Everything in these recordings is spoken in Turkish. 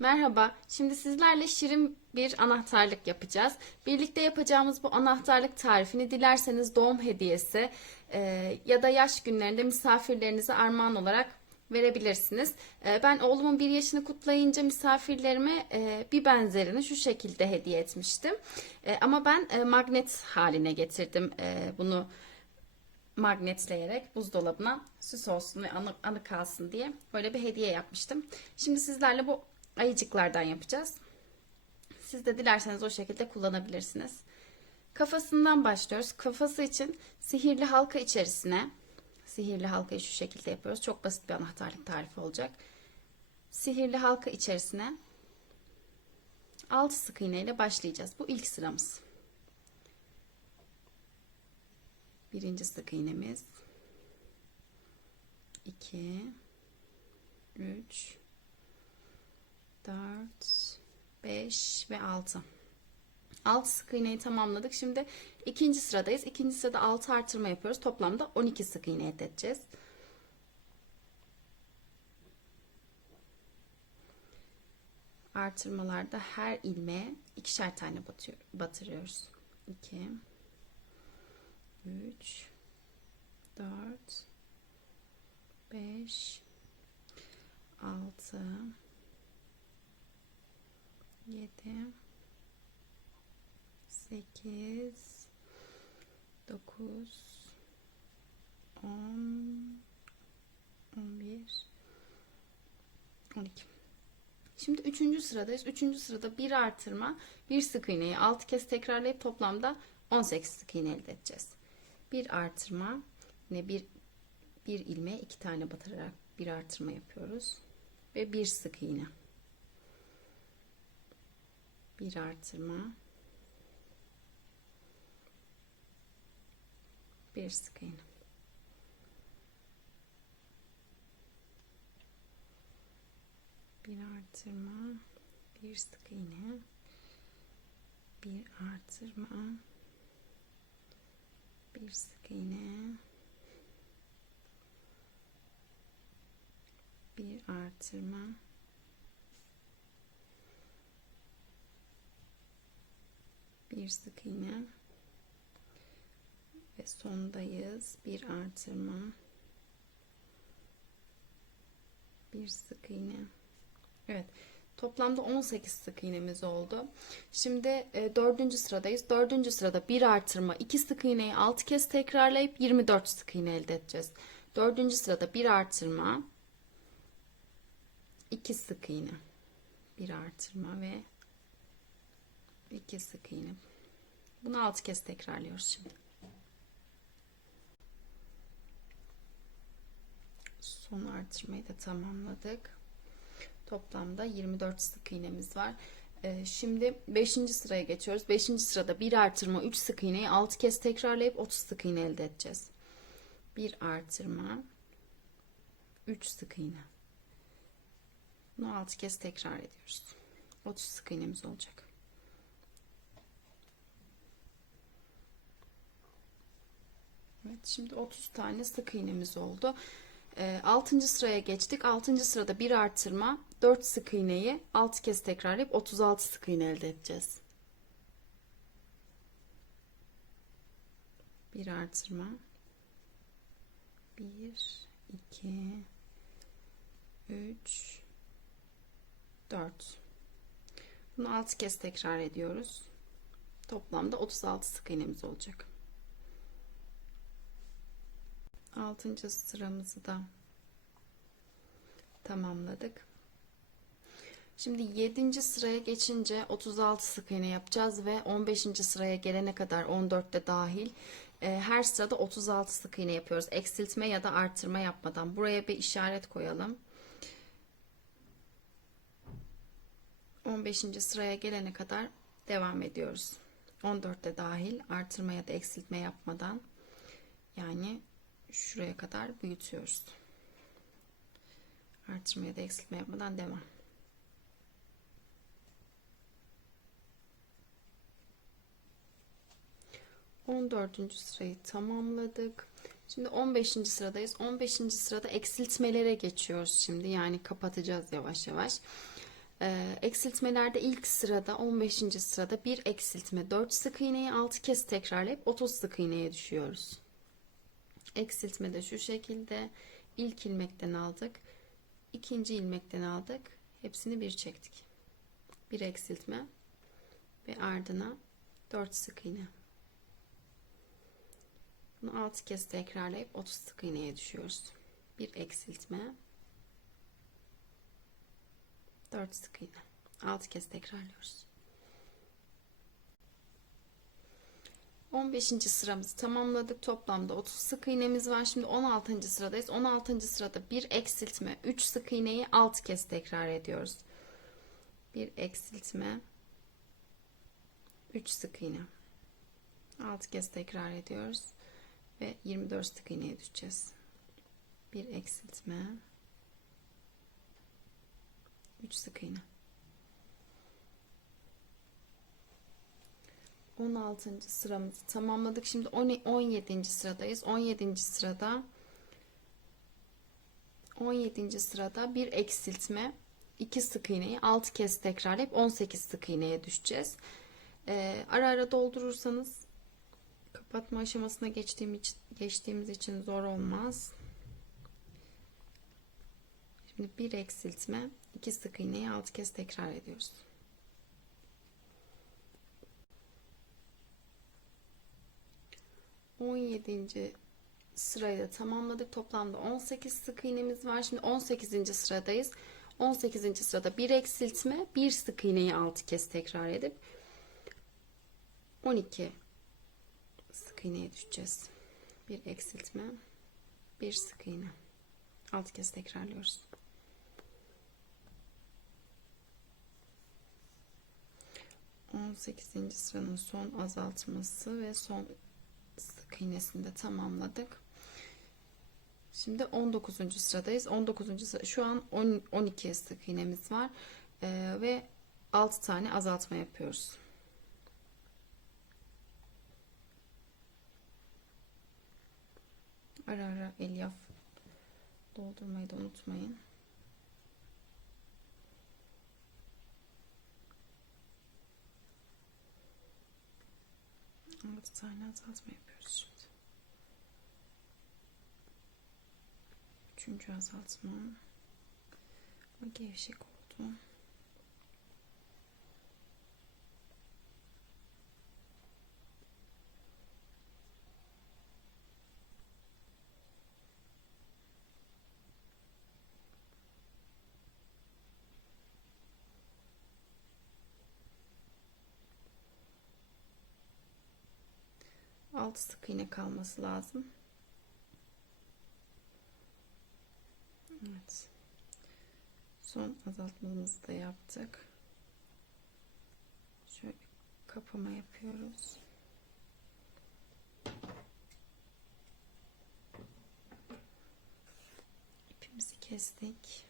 Merhaba, şimdi sizlerle şirin bir anahtarlık yapacağız. Birlikte yapacağımız bu anahtarlık tarifini dilerseniz doğum hediyesi e, ya da yaş günlerinde misafirlerinize armağan olarak verebilirsiniz. E, ben oğlumun bir yaşını kutlayınca misafirlerime e, bir benzerini şu şekilde hediye etmiştim. E, ama ben e, magnet haline getirdim e, bunu magnetleyerek buzdolabına süs olsun ve anı, anı kalsın diye böyle bir hediye yapmıştım. Şimdi sizlerle bu ayıcıklardan yapacağız. Siz de dilerseniz o şekilde kullanabilirsiniz. Kafasından başlıyoruz. Kafası için sihirli halka içerisine sihirli halkayı şu şekilde yapıyoruz. Çok basit bir anahtarlık tarifi olacak. Sihirli halka içerisine 6 sık iğne ile başlayacağız. Bu ilk sıramız. Birinci sık iğnemiz. 2 3 4 5 ve 6. 6 sık iğneyi tamamladık. Şimdi ikinci sıradayız. İkinci sırada 6 artırma yapıyoruz. Toplamda 12 sık iğne elde edeceğiz. Artırmalarda her ilmeğe ikişer tane batıyor, batırıyoruz. 2 3 4 5 6 7 8 9 10 11 12 Şimdi üçüncü sıradayız. Üçüncü sırada bir artırma, bir sık iğneyi 6 kez tekrarlayıp toplamda 18 sık iğne elde edeceğiz. Bir artırma, yine bir bir ilmeğe iki tane batırarak bir artırma yapıyoruz ve bir sık iğne. Bir artırma, bir sık iğne. bir artırma, bir sık iğne, bir artırma, bir sık iğne, bir artırma, bir sık iğne ve sondayız. Bir artırma, bir sık iğne. Evet. Toplamda 18 sık iğnemiz oldu. Şimdi e, dördüncü sıradayız. Dördüncü sırada bir artırma, iki sık iğneyi 6 kez tekrarlayıp 24 sık iğne elde edeceğiz. Dördüncü sırada bir artırma, iki sık iğne, bir artırma ve iki sık iğne. Bunu 6 kez tekrarlıyoruz şimdi. Son artırmayı da tamamladık. Toplamda 24 sık iğnemiz var. Ee, şimdi 5. sıraya geçiyoruz. 5. sırada bir artırma 3 sık iğneyi 6 kez tekrarlayıp 30 sık iğne elde edeceğiz. Bir artırma 3 sık iğne. Bunu 6 kez tekrar ediyoruz. 30 sık iğnemiz olacak. Şimdi 30 tane sık iğnemiz oldu. 6. Ee, sıraya geçtik. 6. sırada bir artırma, 4 sık iğneyi 6 kez tekrarlayıp 36 sık iğne elde edeceğiz. Bir artırma. 1 2 3 4 Bunu 6 kez tekrar ediyoruz. Toplamda 36 sık iğnemiz olacak. 6. sıramızı da tamamladık. Şimdi 7. sıraya geçince 36 sık iğne yapacağız ve 15. sıraya gelene kadar 14'te dahil e, her sırada 36 sık iğne yapıyoruz. Eksiltme ya da artırma yapmadan. Buraya bir işaret koyalım. 15. sıraya gelene kadar devam ediyoruz. 14'te dahil artırma ya da eksiltme yapmadan yani şuraya kadar büyütüyoruz. Artırma ya da eksiltme yapmadan devam. On dördüncü sırayı tamamladık. Şimdi 15. sıradayız. 15. sırada eksiltmelere geçiyoruz şimdi. Yani kapatacağız yavaş yavaş. Ee, eksiltmelerde ilk sırada 15. sırada bir eksiltme 4 sık iğneyi 6 kez tekrarlayıp 30 sık iğneye düşüyoruz. Eksiltme de şu şekilde ilk ilmekten aldık. ikinci ilmekten aldık. Hepsini bir çektik. Bir eksiltme ve ardına 4 sık iğne. Bunu 6 kez tekrarlayıp 30 sık iğneye düşüyoruz. Bir eksiltme 4 sık iğne. 6 kez tekrarlıyoruz. 15. sıramızı tamamladık. Toplamda 30 sık iğnemiz var. Şimdi 16. sıradayız. 16. sırada bir eksiltme, 3 sık iğneyi 6 kez tekrar ediyoruz. Bir eksiltme, 3 sık iğne. 6 kez tekrar ediyoruz ve 24 sık iğneye düşeceğiz. Bir eksiltme, 3 sık iğne. 16. sıramızı tamamladık. Şimdi 17. sıradayız. 17. sırada 17. sırada bir eksiltme, 2 sık iğneyi 6 kez tekrarlayıp 18 sık iğneye düşeceğiz. Ee, ara ara doldurursanız kapatma aşamasına geçtiğim için, geçtiğimiz için zor olmaz. Şimdi bir eksiltme, 2 sık iğneyi 6 kez tekrar ediyoruz. On yedinci sırayı da tamamladık. Toplamda 18 sık iğnemiz var. Şimdi 18. sıradayız. 18. sırada bir eksiltme, bir sık iğneyi 6 kez tekrar edip 12 sık iğneye düşeceğiz. Bir eksiltme, bir sık iğne. 6 kez tekrarlıyoruz. 18. sıranın son azaltması ve son sık iğnesini de tamamladık. Şimdi 19. sıradayız. 19. sıra şu an 10, 12 sık iğnemiz var. Ee, ve 6 tane azaltma yapıyoruz. Ara ara elyaf doldurmayı da unutmayın. 6 tane azaltma yapıyoruz şimdi. Üçüncü azaltma. O gevşek oldu. alt sık iğne kalması lazım. Evet. Son azaltmamızı da yaptık. Şöyle kapama yapıyoruz. İpimizi kestik.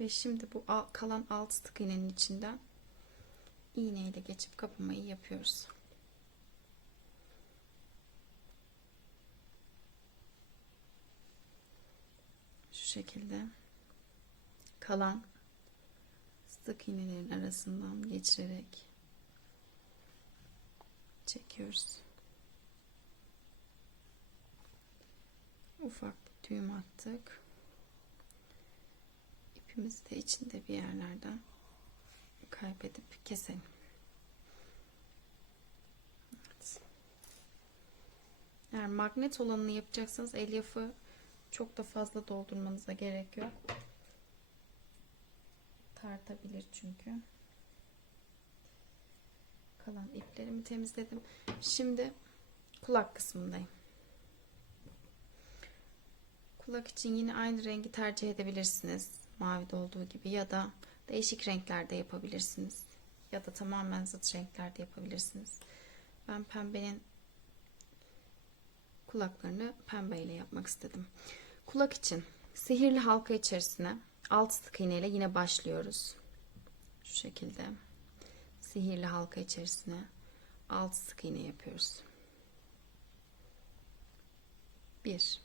Ve şimdi bu kalan alt sık iğnenin içinden iğneyle geçip kapamayı yapıyoruz. Şekilde kalan sık iğnelerin arasından geçirerek çekiyoruz. Ufak bir düğüm attık. İpimizi de içinde bir yerlerden kaybedip keselim. Eğer magnet olanını yapacaksanız elyafı çok da fazla doldurmanıza gerek yok. Tartabilir çünkü. Kalan iplerimi temizledim. Şimdi kulak kısmındayım. Kulak için yine aynı rengi tercih edebilirsiniz. Mavide olduğu gibi ya da değişik renklerde yapabilirsiniz. Ya da tamamen zıt renklerde yapabilirsiniz. Ben pembenin kulaklarını pembeyle yapmak istedim. Kulak için sihirli halka içerisine alt sık iğne ile yine başlıyoruz. Şu şekilde sihirli halka içerisine alt sık iğne yapıyoruz. 1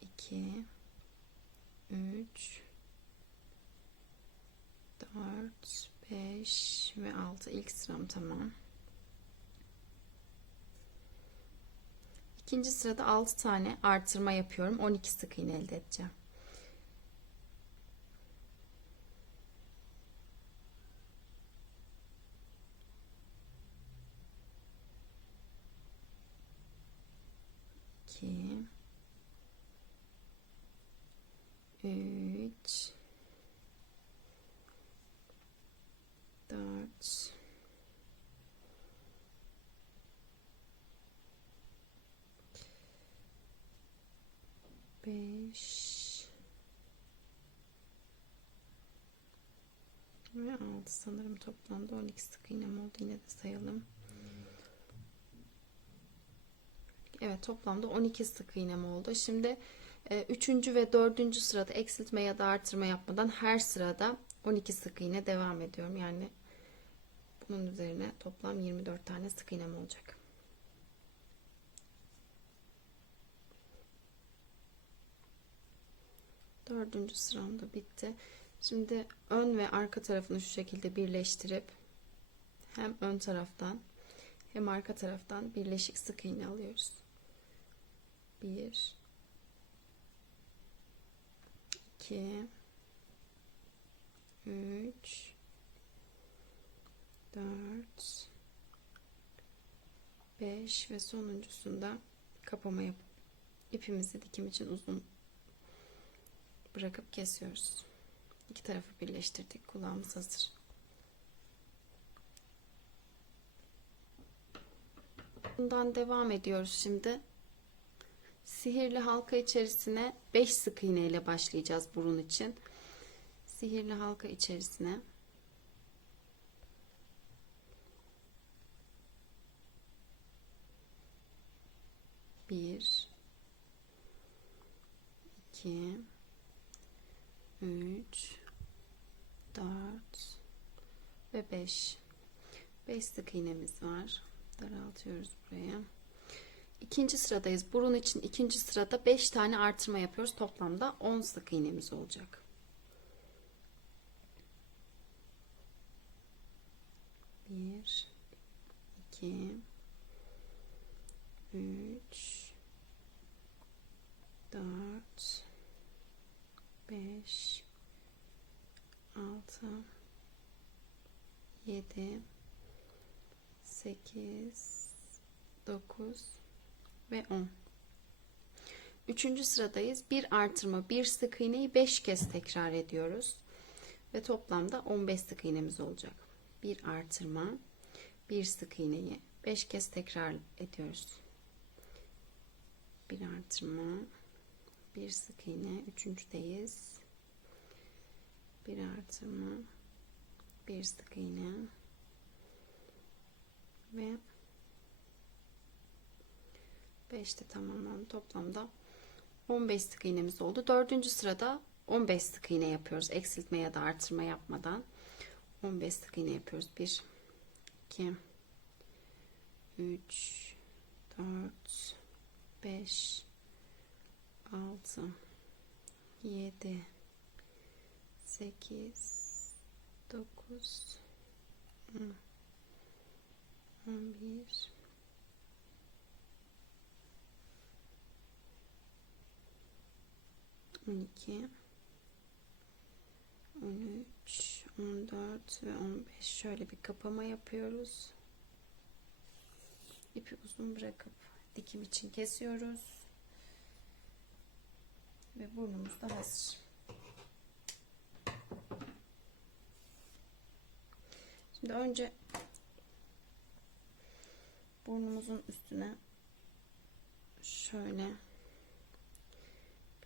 2 3 4 5 ve 6 ilk sıram tamam. İkinci sırada 6 tane artırma yapıyorum. 12 sık iğne elde edeceğim. İki, üç, dört, beş ve altı sanırım toplamda 12 sık iğnem oldu yine de sayalım. Evet toplamda 12 sık iğnem oldu. Şimdi 3. ve 4. sırada eksiltme ya da artırma yapmadan her sırada 12 sık iğne devam ediyorum. Yani bunun üzerine toplam 24 tane sık iğnem olacak. Dördüncü sıramda bitti. Şimdi ön ve arka tarafını şu şekilde birleştirip hem ön taraftan hem arka taraftan birleşik sık iğne alıyoruz. 1 2 3 4 5 ve sonuncusunda kapama yapıp ipimizi dikim için uzun bırakıp kesiyoruz. İki tarafı birleştirdik. Kulağımız hazır. Bundan devam ediyoruz şimdi. Sihirli halka içerisine 5 sık iğne ile başlayacağız burun için. Sihirli halka içerisine bir, iki, üç, dört ve beş. Beş sık iğnemiz var. Daraltıyoruz buraya. İkinci sıradayız. Burun için ikinci sırada 5 tane artırma yapıyoruz. Toplamda 10 sık iğnemiz olacak. Bir, iki, üç, dört, beş, altı, yedi, sekiz, dokuz, ve 10. Üçüncü sıradayız. Bir artırma, bir sık iğneyi 5 kez tekrar ediyoruz. Ve toplamda 15 sık iğnemiz olacak. Bir artırma, bir sık iğneyi 5 kez tekrar ediyoruz. Bir artırma, bir sık iğne, üçüncüdeyiz. Bir artırma, bir sık iğne ve 5'te tamamlandı. Toplamda 15 sık iğnemiz oldu. Dördüncü sırada 15 sık iğne yapıyoruz. Eksiltme ya da artırma yapmadan. 15 sık iğne yapıyoruz. 1 2 3 4 5 6 7 8 9 10 11 12 13 14 ve 15 şöyle bir kapama yapıyoruz. İpi uzun bırakıp dikim için kesiyoruz. Ve burnumuz da hazır şimdi önce burnumuzun üstüne şöyle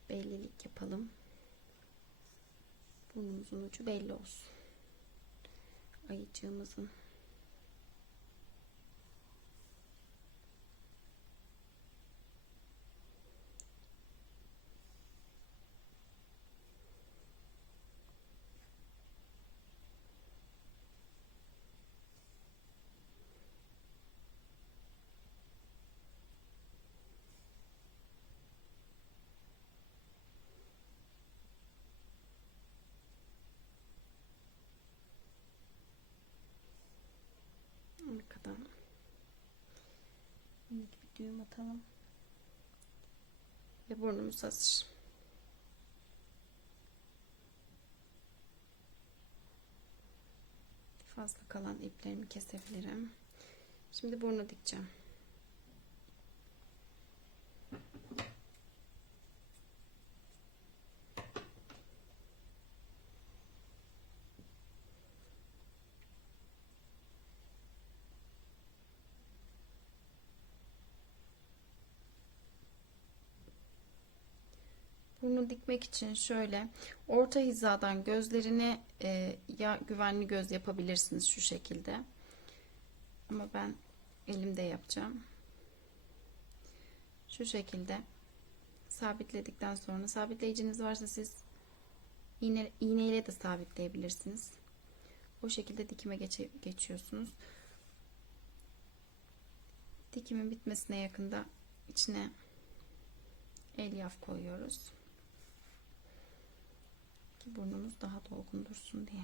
bellilik yapalım. Burnumuzun ucu belli olsun. Ayıcığımızın düğüm atalım. Ve burnumuz hazır. Fazla kalan iplerimi kesebilirim. Şimdi burnu dikeceğim. Burnu dikmek için şöyle orta hizadan gözlerini e, ya güvenli göz yapabilirsiniz şu şekilde. Ama ben elimde yapacağım. Şu şekilde sabitledikten sonra sabitleyiciniz varsa siz iğne, iğneyle de sabitleyebilirsiniz. O şekilde dikime geçe, geçiyorsunuz. Dikimin bitmesine yakında içine elyaf koyuyoruz ki burnumuz daha dolgun dursun diye.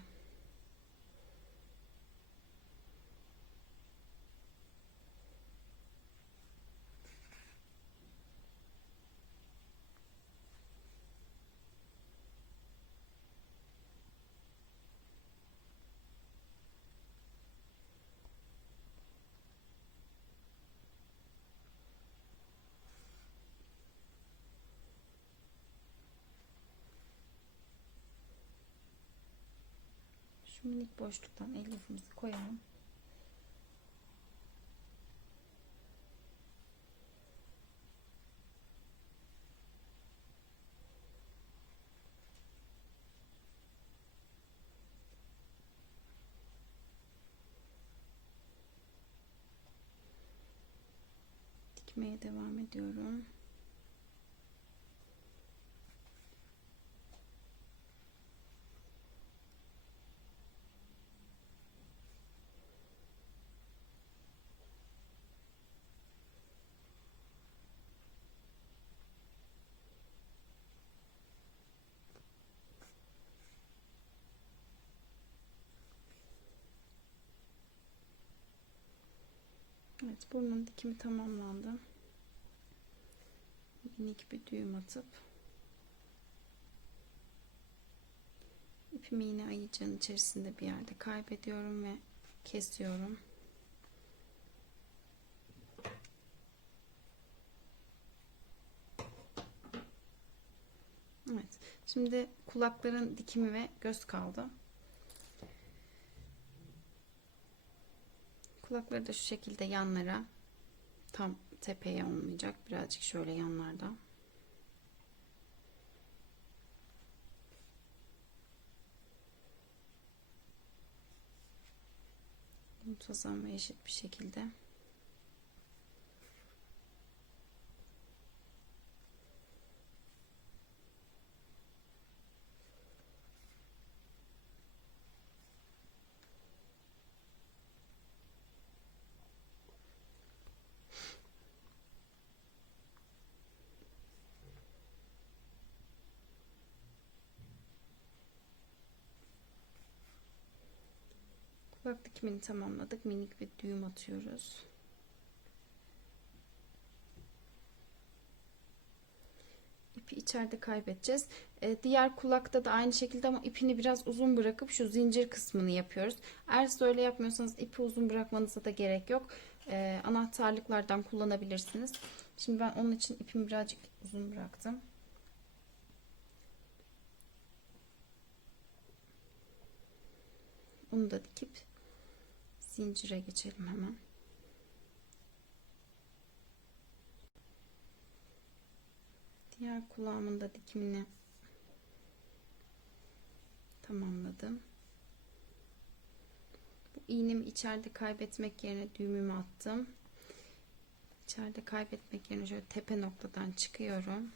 Şu minik boşluktan elyafımızı koyalım. Dikmeye devam ediyorum. Evet burnun dikimi tamamlandı. Minik bir düğüm atıp ipimi yine ayıcığın içerisinde bir yerde kaybediyorum ve kesiyorum. Evet. Şimdi kulakların dikimi ve göz kaldı. Kulakları da şu şekilde yanlara tam tepeye olmayacak. Birazcık şöyle yanlarda. Muntazam ve eşit bir şekilde. Kulak dikimini tamamladık. Minik bir düğüm atıyoruz. İpi içeride kaybedeceğiz. Ee, diğer kulakta da aynı şekilde ama ipini biraz uzun bırakıp şu zincir kısmını yapıyoruz. Eğer siz öyle yapmıyorsanız ipi uzun bırakmanıza da gerek yok. Ee, anahtarlıklardan kullanabilirsiniz. Şimdi ben onun için ipimi birazcık uzun bıraktım. Onu da dikip zincire geçelim hemen. Diğer kulağımın da dikimini tamamladım. Bu iğnemi içeride kaybetmek yerine düğümümü attım. İçeride kaybetmek yerine şöyle tepe noktadan çıkıyorum.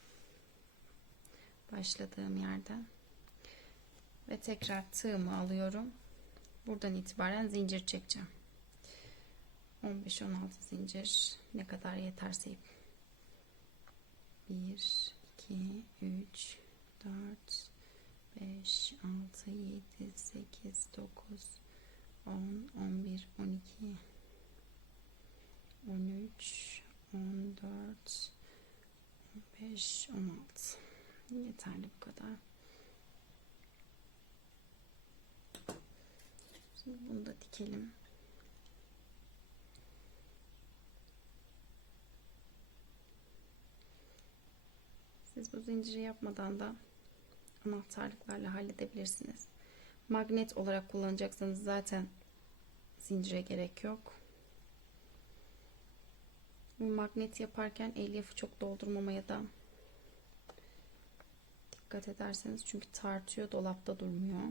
Başladığım yerden. Ve tekrar tığımı alıyorum buradan itibaren zincir çekeceğim. 15-16 zincir ne kadar yeterse ip 1 2 3 4 5 6 7 8 9 10 11 12 13 14 15 16 yeterli bu kadar. Şimdi bunu da dikelim. Siz bu zinciri yapmadan da anahtarlıklarla halledebilirsiniz. Magnet olarak kullanacaksanız zaten zincire gerek yok. Bu magnet yaparken elyafı çok doldurmamaya da dikkat ederseniz çünkü tartıyor dolapta durmuyor.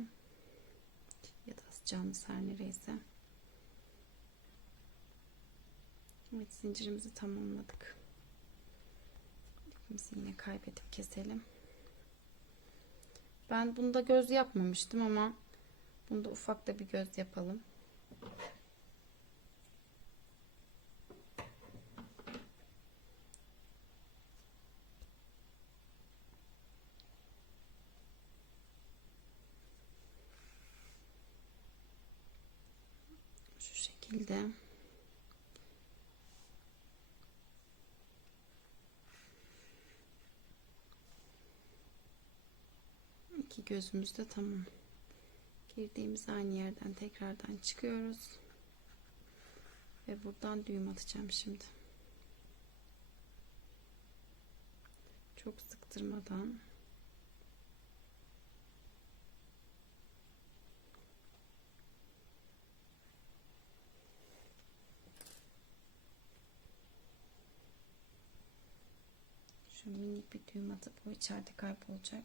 Ya da asacağımız her nereyse. Evet zincirimizi tamamladık. İpimizi yine kaybedip keselim. Ben bunda göz yapmamıştım ama bunda ufak da bir göz yapalım. Şu şekilde. İki gözümüz de tamam. Girdiğimiz aynı yerden tekrardan çıkıyoruz. Ve buradan düğüm atacağım şimdi. Çok sıktırmadan. Şu minik bir düğüm atıp o içeride kaybolacak.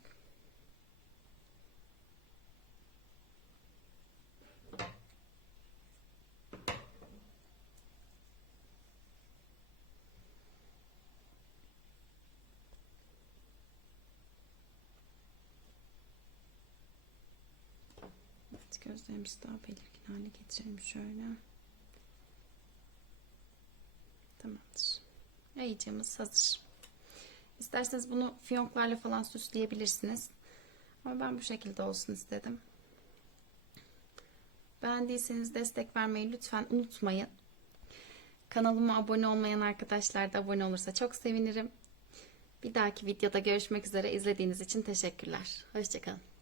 Evet, gözlerimizi daha belirgin hale getirelim şöyle. Tamamdır. Ayıcığımız hazır. İsterseniz bunu fiyonklarla falan süsleyebilirsiniz. Ama ben bu şekilde olsun istedim. Beğendiyseniz destek vermeyi lütfen unutmayın. Kanalıma abone olmayan arkadaşlar da abone olursa çok sevinirim. Bir dahaki videoda görüşmek üzere. İzlediğiniz için teşekkürler. Hoşçakalın.